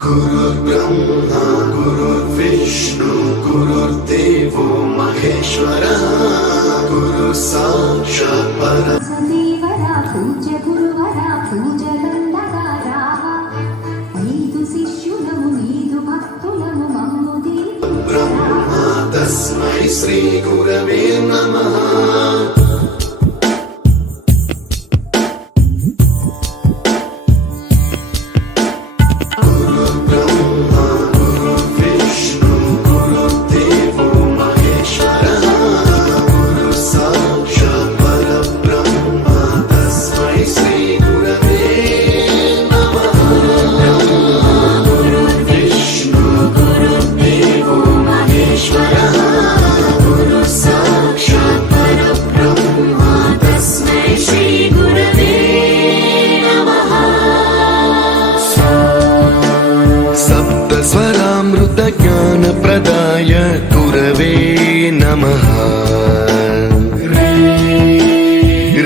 गुरुर्ब्रह्मा गुरुर्विष्णु गुरुर्देवो महेश्वरः गुरु साक्षात् परब्रह्म पूज्य गुरुवरा पूज्य దండకారాः నీదు శిష్యులము నీదు భక్తులము మమ్ము ब्रह्मा तस्मै श्री गुरवे नमः ज्ञानप्रदाय गुरवे नमः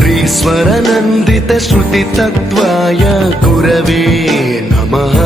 रीश्वरनन्दितश्रुतितत्त्वाय गुरवे नमः